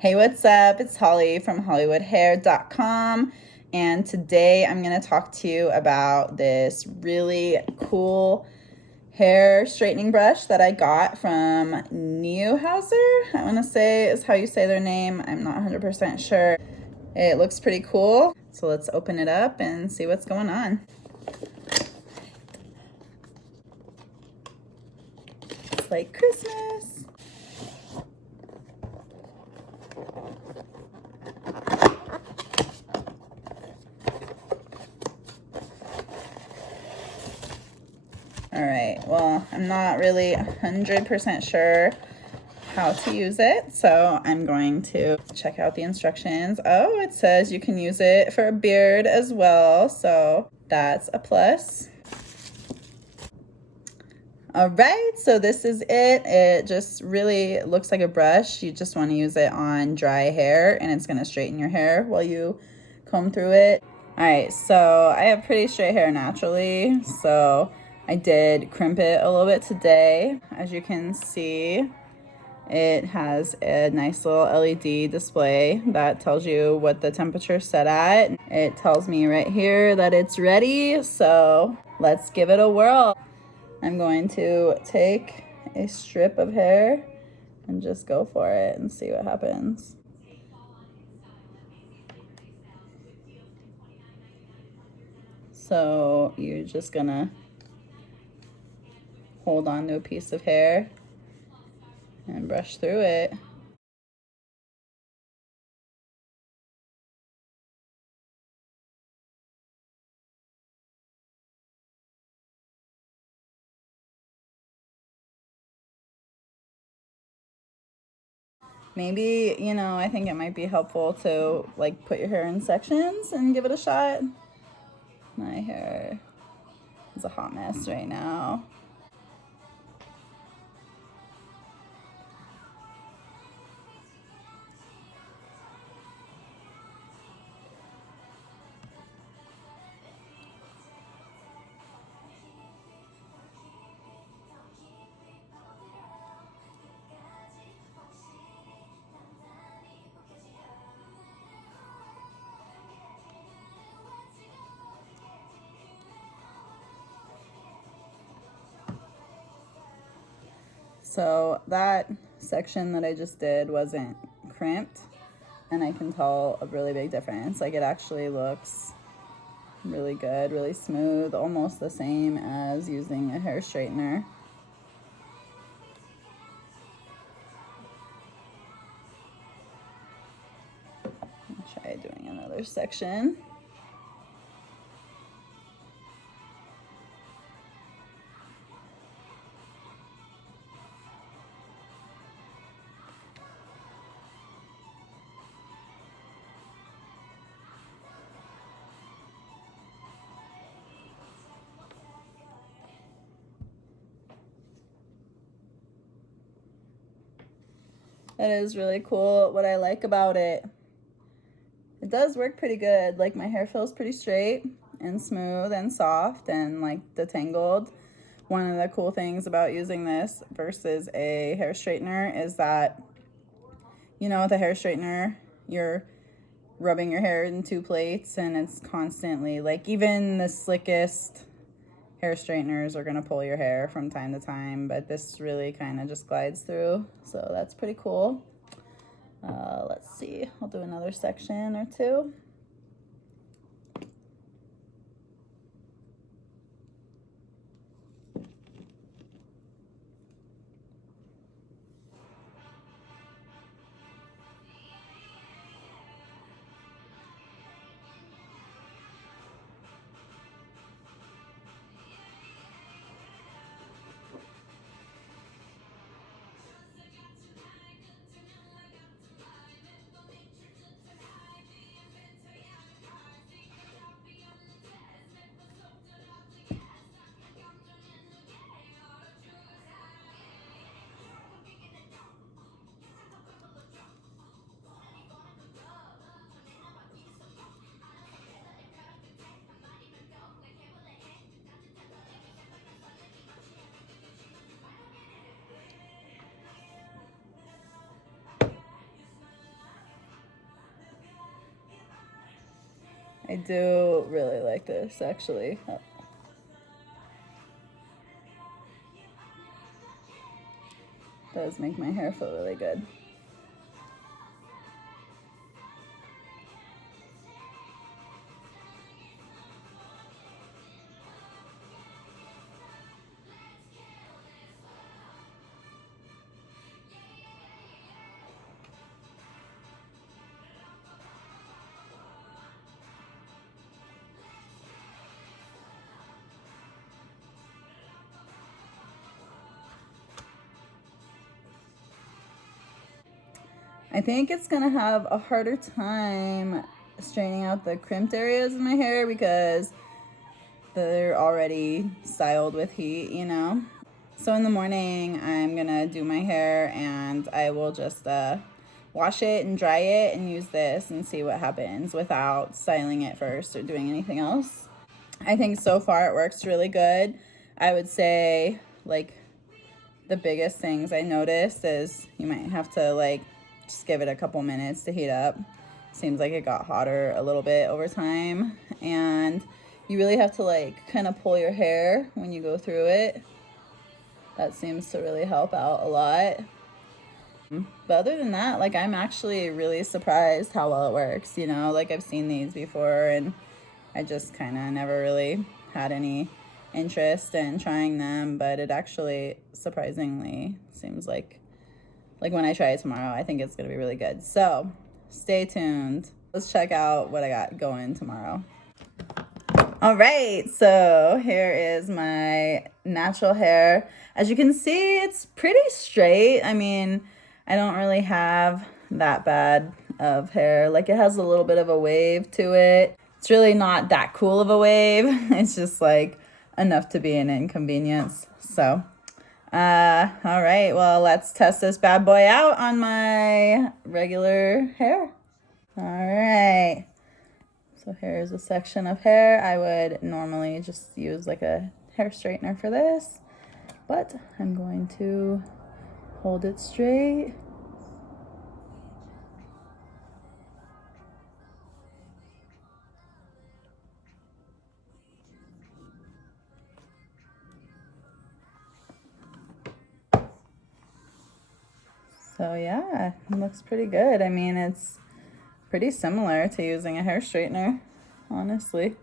Hey, what's up? It's Holly from HollywoodHair.com, and today I'm going to talk to you about this really cool hair straightening brush that I got from Neuhauser. I want to say is how you say their name. I'm not 100% sure. It looks pretty cool. So let's open it up and see what's going on. It's like Christmas. All right, well, I'm not really 100% sure how to use it, so I'm going to check out the instructions. Oh, it says you can use it for a beard as well, so that's a plus. All right, so this is it. It just really looks like a brush. You just want to use it on dry hair, and it's going to straighten your hair while you comb through it. All right, so I have pretty straight hair naturally, so I did crimp it a little bit today. As you can see, it has a nice little LED display that tells you what the temperature's set at. It tells me right here that it's ready, so let's give it a whirl. I'm going to take a strip of hair and just go for it and see what happens. So you're just gonna hold on to a piece of hair and brush through it. Maybe, I think it might be helpful to like put your hair in sections and give it a shot. My hair is a hot mess right now. So that section that I just did wasn't crimped, and I can tell a really big difference. Like, it actually looks really good, really smooth, almost the same as using a hair straightener. I'll try doing another section. That is really cool. What I like about it, it does work pretty good. Like, my hair feels pretty straight and smooth and soft and like detangled. One of the cool things about using this versus a hair straightener is that, with a hair straightener, you're rubbing your hair in two plates and it's constantly like, even the slickest hair straighteners are going to pull your hair from time to time, but this really kind of just glides through, so that's pretty cool. Let's see, I'll do another section or two. I do really like this, actually. Does make my hair feel really good. I think it's gonna have a harder time straightening out the crimped areas in my hair because they're already styled with heat, you know? So in the morning, I'm gonna do my hair and I will just wash it and dry it and use this and see what happens without styling it first or doing anything else. I think so far it works really good. I would say like the biggest things I noticed is you might have to like just give it a couple minutes to heat up. Seems like it got hotter a little bit over time, and you really have to like kind of pull your hair when you go through it. That seems to really help out a lot. But other than that, like I'm actually really surprised how well it works, you know? Like I've seen these before and I just kind of never really had any interest in trying them, but it actually surprisingly seems like when I try it tomorrow, I think it's gonna be really good. So stay tuned. Let's check out what I got going tomorrow. All right, so here is my natural hair. As you can see, it's pretty straight. I mean, I don't really have that bad of hair. Like it has a little bit of a wave to it. It's really not that cool of a wave. It's just like enough to be an inconvenience. So, all right, well, let's test this bad boy out on my regular hair. All right. So here's a section of hair. I would normally just use like a hair straightener for this, but I'm going to hold it straight. So yeah, it looks pretty good. I mean, it's pretty similar to using a hair straightener, honestly.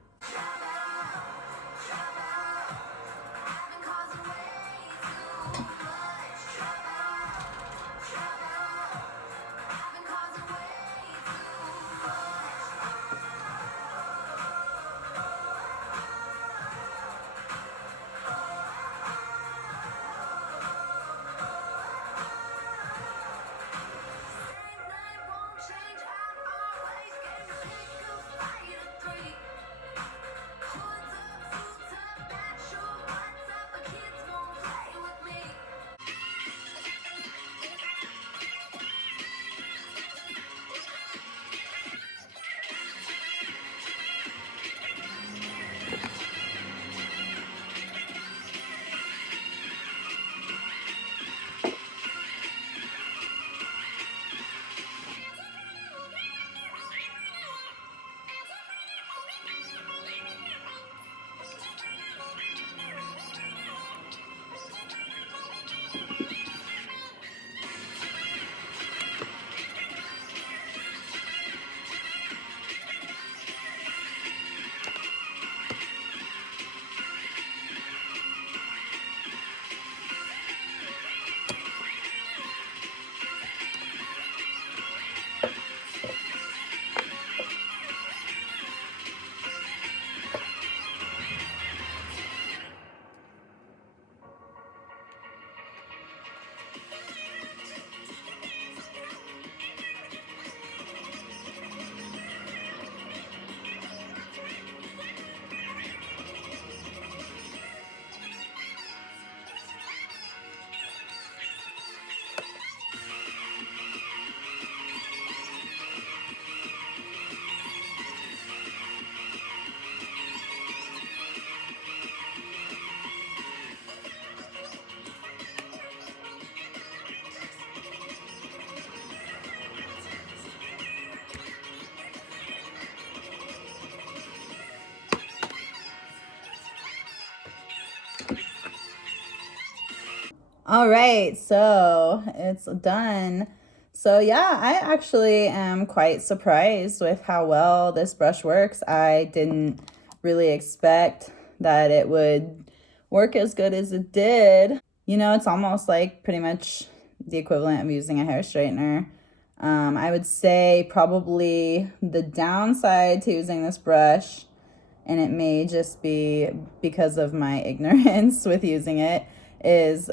All right, so it's done. So yeah, I actually am quite surprised with how well this brush works. I didn't really expect that it would work as good as it did. You know, it's almost like pretty much the equivalent of using a hair straightener. I would say probably the downside to using this brush, and it may just be because of my ignorance with using it, is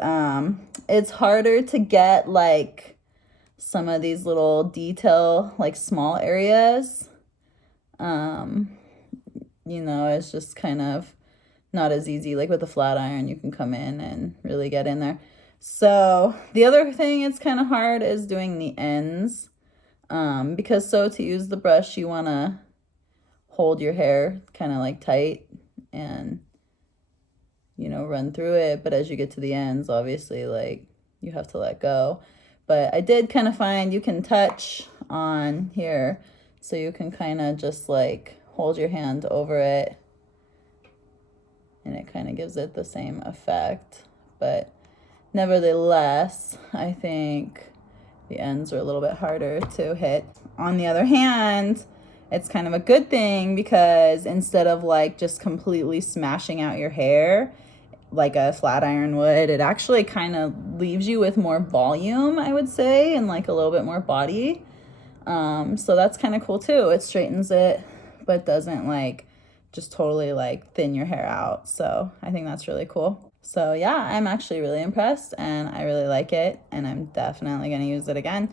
it's harder to get like some of these little detail, like small areas. Um, you know, it's just kind of not as easy. Like with a flat iron, you can come in and really get in there. So the other thing it's kind of hard is doing the ends. Because so to use the brush, you want to hold your hair kind of like tight and, you know, run through it. But as you get to the ends, obviously, like you have to let go. But I did kind of find you can touch on here, so you can kind of just like hold your hand over it, and it kind of gives it the same effect. But nevertheless, I think the ends are a little bit harder to hit. On the other hand, it's kind of a good thing because instead of like just completely smashing out your hair like a flat iron would, it actually kind of leaves you with more volume, I would say, and like a little bit more body. So that's kind of cool too. It straightens it, but doesn't like just totally like thin your hair out. So I think that's really cool. So yeah, I'm actually really impressed and I really like it, and I'm definitely going to use it again.